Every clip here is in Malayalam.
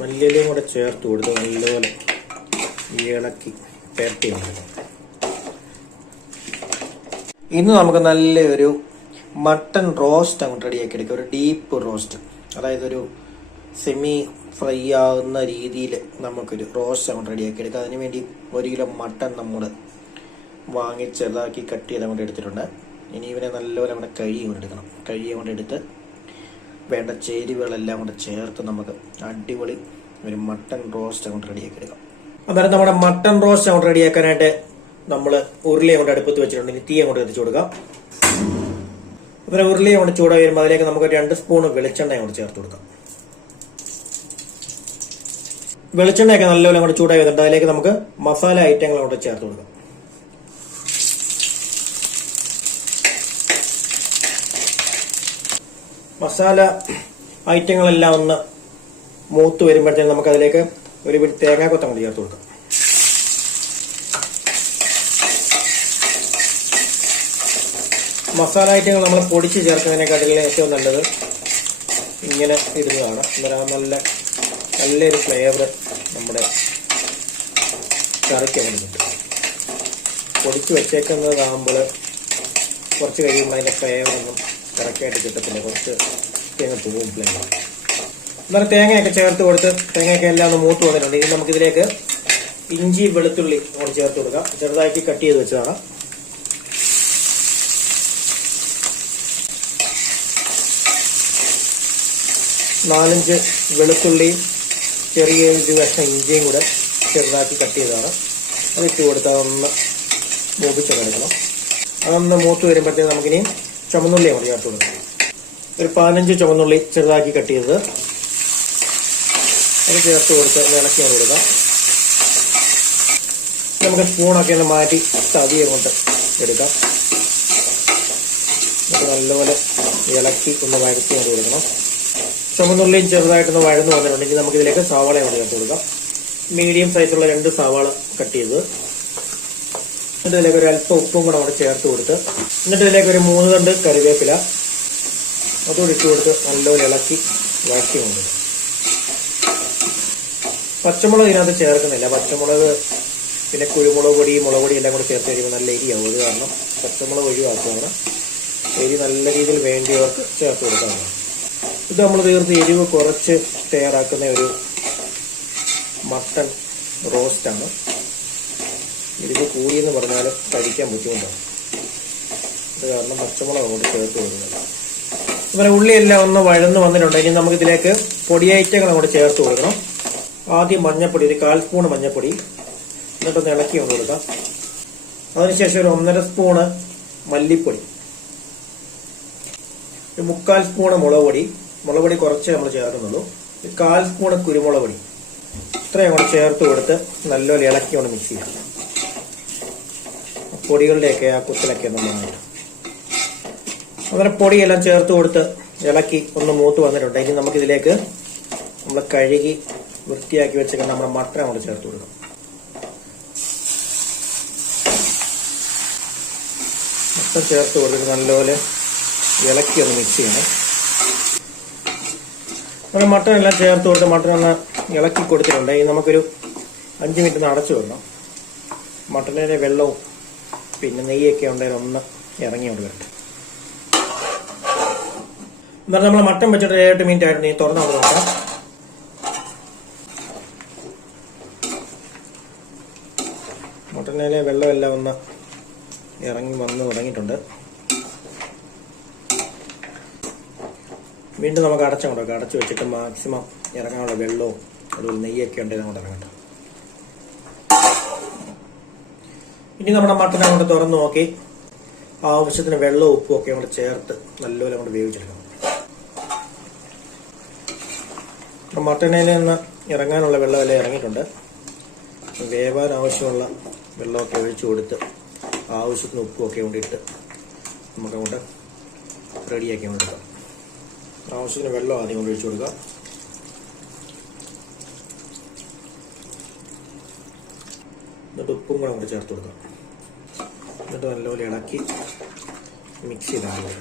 മല്ലിയിലയും കൂടെ ചേർത്ത് കൊടുത്ത് നല്ലപോലെ ഇളക്കി പെരട്ടി ഇന്ന് നമുക്ക് നല്ലൊരു മട്ടൺ റോസ്റ്റ് അങ്ങോട്ട് റെഡിയാക്കി എടുക്കുക ഒരു ഡീപ്പ് റോസ്റ്റ്. അതായത് ഒരു സെമി ഫ്രൈ ആവുന്ന രീതിയിൽ നമുക്കൊരു റോസ്റ്റ് അങ്ങോട്ട് റെഡിയാക്കി എടുക്കാം. അതിന് വേണ്ടി ഒരു കിലോ മട്ടൺ നമ്മൾ വാങ്ങി ചെറുതാക്കി കട്ട് ചെയ്ത് അങ്ങോട്ട് എടുത്തിട്ടുണ്ട്. ഇനി ഇവനെ നല്ലപോലെ നമ്മുടെ കഴി കൊണ്ട് എടുക്കണം. കഴി കൊണ്ട് എടുത്ത് വേണ്ട ചേരുവകളെല്ലാം കൂടെ ചേർത്ത് നമുക്ക് അടിപൊളി ഒരു മട്ടൺ റോസ്റ്റ് അങ്ങോട്ട് റെഡിയാക്കി എടുക്കാം അന്നേരം നമ്മുടെ മട്ടൺ റോസ്റ്റ് അങ്ങോട്ട് റെഡിയാക്കാനായിട്ട് നമ്മൾ ഉരുളി അങ്ങോട്ട് അടുപ്പത്ത് വെച്ചിട്ടുണ്ടെങ്കിൽ തീ അങ്ങോട്ട് എത്തിച്ചു കൊടുക്കാം. അന്നേരം ഉരുളി അങ്ങോട്ട് ചൂടായി വരുമ്പോൾ അതിലേക്ക് നമുക്ക് രണ്ട് സ്പൂൺ വെളിച്ചെണ്ണ അങ്ങോട്ട് ചേർത്ത് കൊടുക്കാം. വെളിച്ചെണ്ണയൊക്കെ നല്ലപോലെ അങ്ങോട്ട് ചൂടായി വരുന്നുണ്ട് അതിലേക്ക് നമുക്ക് മസാല ഐറ്റങ്ങൾ അങ്ങോട്ട് ചേർത്ത് കൊടുക്കാം. മസാല ഐറ്റങ്ങളെല്ലാം ഒന്ന് മൂത്ത് വരുമ്പോഴത്തേക്കും നമുക്കതിലേക്ക് ഒരു പിടി തേങ്ങ അങ്ങോട്ട് ചേർത്ത് കൊടുക്കാം. മസാല ഐറ്റങ്ങൾ നമ്മൾ പൊടിച്ച് ചേർക്കുന്നതിനെക്കാട്ടിൽ ഏറ്റവും നല്ലത് ഇങ്ങനെ ഇടുന്നതാണ്. അന്നേരം നല്ല നല്ലൊരു ഫ്ലേവർ നമ്മുടെ കറിക്ക് അങ്ങനെ പൊടിച്ച് വെച്ചേക്കുന്നതാകുമ്പോൾ കുറച്ച് കഴിയുമ്പോൾ അതിന്റെ ഫ്ലേവർ ഒന്നും കറക്റ്റായിട്ട് കിട്ടത്തില്ല. കുറച്ച് തേങ്ങ പോവും ഫ്ലേവർ എന്നാൽ തേങ്ങയൊക്കെ ചേർത്ത് കൊടുത്ത് തേങ്ങയൊക്കെ എല്ലാം ഒന്ന് മൂത്ത് വന്നിട്ടുണ്ട്. ഇനി നമുക്കിതിലേക്ക് ഇഞ്ചി വെളുത്തുള്ളി അങ്ങോട്ട് ചേർത്ത് കൊടുക്കാം. ചെറുതാക്കി കട്ട് ചെയ്ത് വെച്ചതാണ്. നാലഞ്ച് വെളുത്തുള്ളിയും ചെറിയ ഒരു കഷ്ണം ഇഞ്ചിയും കൂടെ ചെറുതാക്കി കട്ട് ചെയ്തതാണ്. അതിട്ട് കൊടുത്ത് അതൊന്ന് മൂപ്പിച്ചെടുക്കണം. അതൊന്ന് മൂത്ത് വരുമ്പോഴത്തേക്ക് നമുക്കിനി ചുമന്നുള്ളി മതി ചേർത്ത് ഒരു പതിനഞ്ച് ചുമന്നുള്ളി ചെറുതാക്കി കട്ട് ചെയ്തത്. അത് ചേർത്ത് കൊടുത്ത് ഇളക്കി കൊണ്ട് നമുക്ക് സ്പൂണൊക്കെ ഒന്ന് മാറ്റി തവി അങ്ങോട്ട് എടുക്കാം. നമുക്ക് നല്ലപോലെ ഇളക്കി ഒന്ന് വഴത്തി കൊണ്ട് കൊടുക്കണം. ചുമന്നുള്ളിയും ചെറുതായിട്ടൊന്ന് വഴന്ന് വന്നിട്ടുണ്ടെങ്കിൽ നമുക്കിതിലേക്ക് സവാള അങ്ങോട്ട് ചേർത്ത് കൊടുക്കാം. മീഡിയം സൈസുള്ള രണ്ട് സവാള കട്ട് ചെയ്തത്. എന്നിട്ട് ഇതിലേക്ക് ഒരു അല്പം ഉപ്പും കൂടെ അവിടെ ചേർത്ത് കൊടുത്ത് എന്നിട്ട് ഇതിലേക്ക് ഒരു മൂന്ന് കണ്ട് കറിവേപ്പില അതുകൂടി ഇട്ട് കൊടുത്ത് നല്ലപോലെ ഇളക്കി വാക്കി കൊണ്ടുവരും. പച്ചമുളക് ഇതിനകത്ത് ചേർക്കുന്നില്ല. പച്ചമുളക് പിന്നെ കുരുമുളക് പൊടി മുളക് പൊടി എല്ലാം കൂടെ ചേർത്ത് കഴിയുമ്പോൾ നല്ല എരിയാവും. അത് കാരണം പച്ചമുളക് ഒഴിവാക്കുകയാണ്. എരി നല്ല രീതിയിൽ വേണ്ടിയവർക്ക് ചേർത്ത് കൊടുക്കാറുണ്ട് ഇത് നമ്മൾ തീർത്ത് എരിവ് കുറച്ച് തയ്യാറാക്കുന്ന ഒരു മട്ടൺ റോസ്റ്റാണ്. എരിവ് കൂടിയെന്ന് പറഞ്ഞാൽ കഴിക്കാൻ ബുദ്ധിമുട്ടാണ്. അത് കാരണം പച്ചമുളക് അങ്ങോട്ട് ചേർത്ത് കൊടുക്കുന്നത് അതുപോലെ ഉള്ളിയെല്ലാം ഒന്ന് വഴന്ന് വന്നിട്ടുണ്ട്. ഇനി നമുക്ക് ഇതിലേക്ക് പൊടി ഐറ്റങ്ങൾ അങ്ങോട്ട് ചേർത്ത് കൊടുക്കണം. ആദ്യം മഞ്ഞപ്പൊടി ഒരു കാൽ സ്പൂൺ മഞ്ഞപ്പൊടി. എന്നിട്ടൊന്ന് ഇളക്കി കൊണ്ട് കൊടുക്കാം. അതിനുശേഷം ഒരു ഒന്നര സ്പൂണ് മല്ലിപ്പൊടി. ഒരു മുക്കാൽ സ്പൂണ് മുളക് പൊടി. മുളക് പൊടി കുറച്ച് നമ്മൾ ചേർക്കുന്നുള്ളൂ. ഒരു കാൽ സ്പൂണ് കുരുമുളക് പൊടി. ഇത്രയും അങ്ങോട്ട് ചേർത്ത് കൊടുത്ത് നല്ലപോലെ ഇളക്കി കൊണ്ട് മിക്സ് ചെയ്യാം. പൊടികളുടെയൊക്കെ ആ കുത്തലൊക്കെ ഒന്ന് മാറി അങ്ങനെ പൊടിയെല്ലാം ചേർത്ത് കൊടുത്ത് ഇളക്കി ഒന്ന് മൂത്ത് വന്നിട്ടുണ്ട്. ഇനി നമുക്കിതിലേക്ക് നമ്മൾ കഴുകി വൃത്തിയാക്കി വെച്ചിട്ട് നമ്മുടെ മട്ടൻ അങ്ങോട്ട് ചേർത്ത് കൊടുക്കാം. മട്ടൻ ചേർത്ത് കൊടുത്തിട്ട് നല്ലപോലെ ഇളക്കി ഒന്ന് മിക്സ് ചെയ്യണം. നമ്മുടെ മട്ടൻ എല്ലാം ചേർത്ത് കൊടുത്ത് മട്ടൻ ഒന്ന് ഇളക്കി കൊടുത്തിട്ടുണ്ട്. ഇനി നമുക്കൊരു അഞ്ച് മിനിറ്റ് ഒന്ന് അടച്ചു വെക്കണം. മട്ടണിന്റെ വെള്ളവും പിന്നെ നെയ്യൊക്കെ ഉണ്ടെങ്കിൽ ഒന്ന് ഇറങ്ങി കൊണ്ട് വരട്ടെ. എന്നാൽ നമ്മൾ മട്ടൻ വെച്ചിട്ട് ഏഴെട്ട് മിനിറ്റ് ആയിട്ട് നീ തുറന്നു കൊണ്ട് നോക്കാം. മട്ടനിലെ വെള്ളമെല്ലാം ഒന്ന് ഇറങ്ങി വന്ന് തുടങ്ങിയിട്ടുണ്ട്. വീണ്ടും നമുക്ക് അടച്ചു കൊടുക്കാം അടച്ചു വെച്ചിട്ട് മാക്സിമം ഇറങ്ങാനുള്ള വെള്ളവും അതുപോലെ നെയ്യൊക്കെ ഉണ്ടെങ്കിൽ അങ്ങോട്ട് ഇറങ്ങട്ടെ. ഇനി നമ്മുടെ മട്ടൻ അങ്ങോട്ട് തുറന്ന് നോക്കി. ആവശ്യത്തിന് വെള്ളവും ഉപ്പും ഒക്കെ അങ്ങോട്ട് ചേർത്ത് നല്ലപോലെ അങ്ങോട്ട് വേവിച്ചെടുക്കണം. മട്ടണയിൽ നിന്ന് ഇറങ്ങാനുള്ള വെള്ളം എല്ലാം ഇറങ്ങിയിട്ടുണ്ട്. വേവാൻ ആവശ്യമുള്ള വെള്ളമൊക്കെ ഒഴിച്ചു കൊടുത്ത് ആവശ്യത്തിന് ഉപ്പും ഒക്കെ കൊണ്ടിട്ട് നമുക്കങ്ങോട്ട് റെഡിയാക്കി കൊടുക്കാം ആവശ്യത്തിന് വെള്ളം ആദ്യം കൊണ്ട് ഒഴിച്ചു കൊടുക്കാം. എന്നിട്ട് ഉപ്പും കൂടെ അങ്ങോട്ട് ചേർത്ത് കൊടുക്കാം. എന്നിട്ട് നല്ലപോലെ ഇളക്കി മിക്സ് ചെയ്താൽ മതി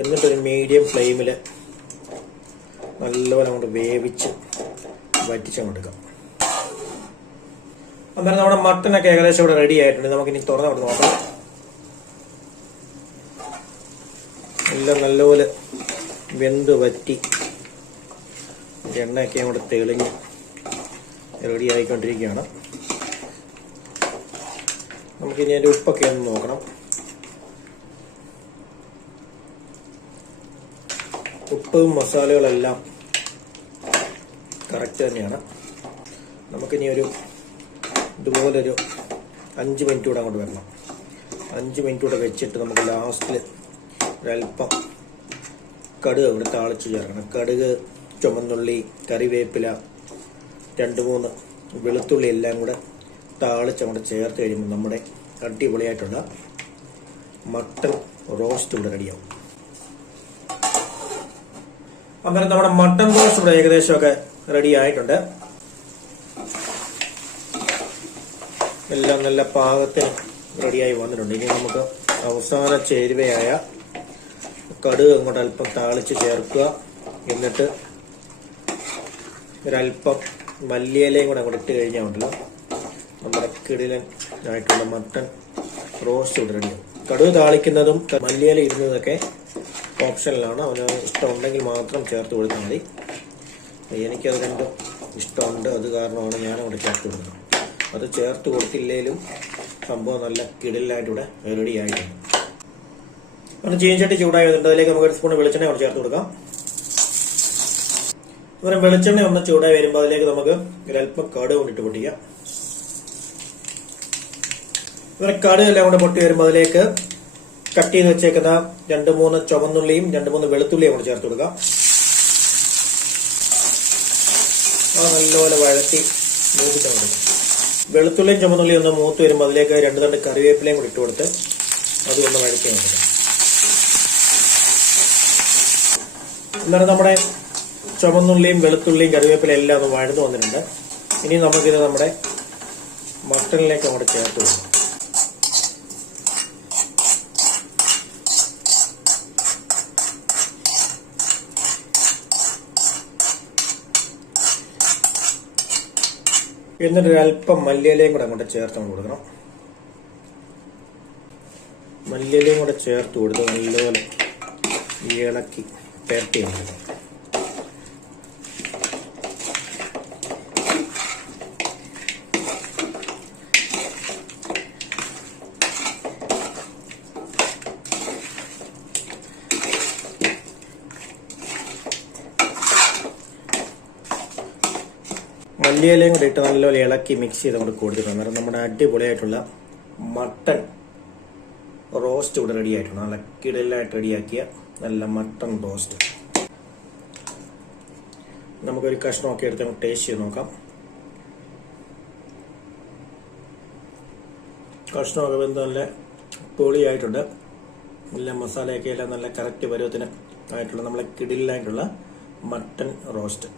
എന്നിട്ടൊരു മീഡിയം ഫ്ലെയിമിൽ നല്ലപോലെ അങ്ങോട്ട് വേവിച്ച് വറ്റിച്ചങ്ങ് എടുക്കാം അന്നേരം നമ്മുടെ മട്ടനൊക്കെ ഏകദേശം ഇവിടെ റെഡി ആയിട്ടുണ്ട്. നമുക്കിനി തുറന്ന് അവിടെ നോക്കാം. എല്ലാം നല്ലപോലെ വെന്ത് വറ്റി എണ്ണയൊക്കെ അങ്ങോട്ട് തെളിഞ്ഞ് റെഡി ആയിക്കൊണ്ടിരിക്കുകയാണ്. നമുക്കിനി അതിന്റെ ഉപ്പൊക്കെ ഒന്ന് നോക്കണം. ഉപ്പും മസാലകളെല്ലാം കറക്റ്റ് തന്നെയാണ്. നമുക്കിനി ഒരു ഇതുപോലൊരു അഞ്ച് മിനിറ്റ് കൂടെ അങ്ങോട്ട് വരണം. അഞ്ച് മിനിറ്റ് കൂടെ വെച്ചിട്ട് നമുക്ക് ലാസ്റ്റിൽ ഒരല്പം കടുക് അവിടെ താളിച്ച് ചേർക്കണം. കടുക് ചുമന്നുള്ളി കറിവേപ്പില രണ്ട് മൂന്ന് വെളുത്തുള്ളി എല്ലാം കൂടെ താളിച്ച് അങ്ങോട്ട് ചേർത്ത് കഴിയുമ്പോൾ നമ്മുടെ അടിപൊളിയായിട്ടുള്ള മട്ടൺ റോസ്റ്റ് ഇവിടെ റെഡിയാവും. അന്നേരം നമ്മുടെ മട്ടൺ റോസ്റ്റ് ഇവിടെ ഏകദേശമൊക്കെ റെഡി ആയിട്ടുണ്ട്. എല്ലാം നല്ല പാകത്തിന് റെഡിയായി വന്നിട്ടുണ്ട്. ഇനി നമുക്ക് അവസാന ചേരുവയായ കടുക് അങ്ങോട്ട് അല്പം താളിച്ച് ചേർക്കുക. എന്നിട്ട് ഒരല്പം മല്ലിയിലയും കൂടെ അങ്ങോട്ട് ഇട്ട് കഴിഞ്ഞാൽ ഉണ്ടല്ലോ നമ്മുടെ കിടിലൻ ആയിട്ടുള്ള മട്ടൺ റോസ്റ്റ് ഇവിടെ കടുക് താളിക്കുന്നതും മല്ലിയില ഇരുന്നതൊക്കെ ഓപ്ഷനിലാണ് അവന് ഇഷ്ടമുണ്ടെങ്കിൽ മാത്രം ചേർത്ത് കൊടുത്താൽ മതി. എനിക്കത് രണ്ടും ഇഷ്ടമുണ്ട്. അത് കാരണമാണ് ഞാൻ ചേർത്ത് കൊടുക്കുന്നത്. അത് ചേർത്ത് കൊടുത്തില്ലേലും സംഭവം നല്ല കിടിലായിട്ട് ഇവിടെ റെഡി ആയിട്ടുണ്ട്. അവിടെ ചീൻ ചൂടായി ചൂടായതുണ്ട്. അതിലേക്ക് നമുക്ക് ഒരു സ്പൂൺ വെളിച്ചെണ്ണ അവിടെ ചേർത്ത് കൊടുക്കാം. അതുപോലെ വെളിച്ചെണ്ണ ഒന്ന് ചൂടായി വരുമ്പോൾ അതിലേക്ക് നമുക്ക് ഒരല്പം കടുക് കൊണ്ടിട്ട് പൊട്ടിക്കാം. ഇവരെ കടുക് എല്ലാം കൂടെ പൊട്ടി വരുമ്പോൾ അതിലേക്ക് കട്ട് ചെയ്ത് വെച്ചേക്കുന്ന രണ്ട് മൂന്ന് ചുവന്നുള്ളിയും രണ്ട് മൂന്ന് വെളുത്തുള്ളിയും കൂടെ ചേർത്ത് കൊടുക്കുക നല്ലപോലെ വഴറ്റി മൂപ്പിച്ച് വെളുത്തുള്ളിയും ചുമന്നുള്ളിയും ഒന്ന് മൂത്ത് വരുമ്പോൾ അതിലേക്ക് രണ്ട് രണ്ട് കറിവേപ്പിലയും കൂടി ഇട്ട് കൊടുത്ത് അതൊന്ന് വഴറ്റി കൊടുക്കാം. എന്നാലും നമ്മുടെ ചുമന്നുള്ളിയും വെളുത്തുള്ളിയും കറിവേപ്പിലയും എല്ലാം ഒന്ന് വഴന്നു വന്നിട്ടുണ്ട്. ഇനി നമുക്കിത് നമ്മുടെ മട്ടണിലേക്ക് അങ്ങോട്ട് ചേർത്ത് കൊടുക്കാം. എന്നിട്ട് ഒരല്പം മല്ലിയിലയും കൂടെ അങ്ങോട്ട് ചേർത്ത് കൊടുക്കണം. മല്ലിയിലയും കൂടെ ചേർത്ത് കൊടുത്ത് നല്ലപോലെ ഇളക്കി പേർട്ടി കൊടുക്കണം. മല്ലിയിലയും കൂടി ഇട്ട് നല്ലപോലെ ഇളക്കി മിക്സ് ചെയ്ത് അങ്ങോട്ട് കൊടുത്തിട്ടുണ്ട്. അന്നേരം നമ്മുടെ അടിപൊളിയായിട്ടുള്ള മട്ടൺ റോസ്റ്റ് ഇവിടെ റെഡി ആയിട്ടുണ്ട്. നല്ല റെഡിയാക്കിയ നല്ല മട്ടൺ റോസ്റ്റ് നമുക്കൊരു കഷ്ണമൊക്കെ എടുത്ത് നമുക്ക് ടേസ്റ്റ് ചെയ്ത് നോക്കാം. കഷ്ണമൊക്കെ വെന്ത് നല്ല പൊളിയായിട്ടുണ്ട്. നല്ല മസാലയൊക്കെ എല്ലാം നല്ല കറക്റ്റ് പരുവത്തിന് ആയിട്ടുള്ള നമ്മളെ കിടിലായിട്ടുള്ള മട്ടൺ റോസ്റ്റ്